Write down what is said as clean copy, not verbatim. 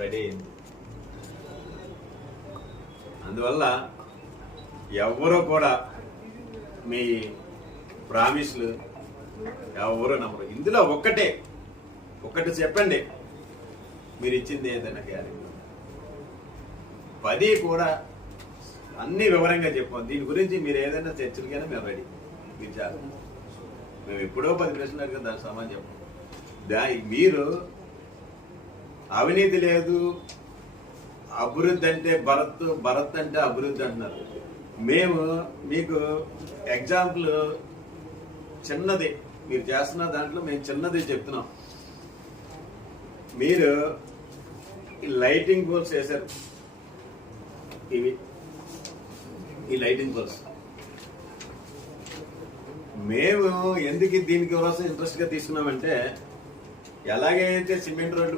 Ready అయింది. అందువల్ల ఎవరో కూడా మీ ప్రామిస్లు ఎవరో నమ్మరు. ఇందులో ఒక్కటి చెప్పండి, మీరు ఇచ్చింది ఏదైనా గ్యారెంటీ. 10 కూడా అన్ని వివరంగా చెప్పాం. దీని గురించి మీరు ఏదైనా చర్చలకైనా మేము రెడీ. మీరు చాలు, మేము ఎప్పుడో 10 ప్రశ్నలు అడిగిన దానికి సమాధానం చెప్పాం. మీరు అవినీతి లేదు, అభివృద్ధి అంటే భరత్ అంటే అభివృద్ధి అంటున్నారు. మేము మీకు ఎగ్జాంపుల్ చిన్నది, మీరు చేస్తున్న దాంట్లో మేము చిన్నది చెప్తున్నాం. మీరు ఈ లైటింగ్ పోల్స్ వేశారు, ఈ లైటింగ్ పోల్స్ మేము ఎందుకు దీనికి కోసం ఇంట్రెస్ట్ గా తీసుకున్నామంటే, ఎలాగైతే సిమెంట్ రోడ్లు